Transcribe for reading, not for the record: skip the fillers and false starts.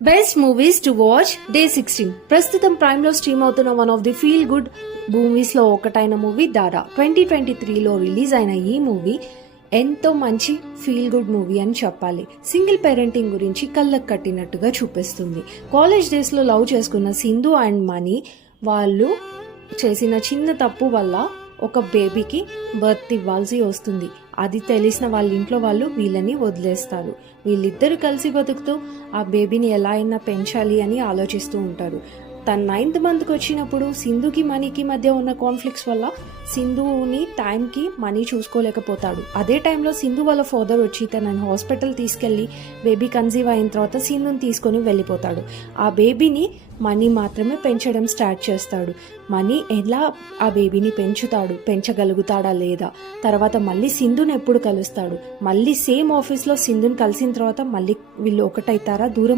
Best movies to watch day 16 ప్రస్తుతం prime లో stream అవుతున్న one of the feel good movies లో ఒకటైన మూవీ దాదా 2023లో రిలీజ్ అయిన ఈ మూవీ ఎంతో మంచి ఫీల్ గుడ్ మూవీ అని చెప్పాలి. సింగిల్ పేరెంటింగ్ గురించి కళ్ళకు కట్టినట్టుగా చూపిస్తుంది. కాలేజ్ డేస్ లో లవ్ చేసుకున్న సింధు అండ్ మనీ వాళ్ళు చేసిన చిన్న తప్పు వల్ల ఒక బేబీకి బర్త్ ఇవ్వాల్సి వస్తుంది. అది తెలిసిన వాళ్ళ ఇంట్లో వాళ్ళు వీళ్ళని వదిలేస్తారు. వీళ్ళిద్దరు కలిసి బతుకుతూ ఆ బేబీని ఎలా అయినా పెంచాలి అని ఆలోచిస్తూ ఉంటారు. తన 9th మంత్కి వచ్చినప్పుడు సింధుకి మనీకి మధ్య ఉన్న కాన్ఫ్లిక్ట్స్ వల్ల సింధుని టైంకి మనీ చూసుకోలేకపోతాడు. అదే టైంలో సింధు వాళ్ళ ఫాదర్ వచ్చి తనని హాస్పిటల్ తీసుకెళ్లి బేబీ కన్సీవ్ అయిన తర్వాత సింధుని తీసుకొని వెళ్ళిపోతాడు. ఆ బేబీని మనీ మాత్రమే పెంచడం స్టార్ట్ చేస్తాడు. మనీ ఎలా ఆ బేబీని పెంచగలుగుతాడా లేదా, తర్వాత మళ్ళీ సింధుని ఎప్పుడు కలుస్తాడు, మళ్ళీ సేమ్ ఆఫీస్లో సింధుని కలిసిన తర్వాత మళ్ళీ వీళ్ళు ఒకటైతారా, దూరం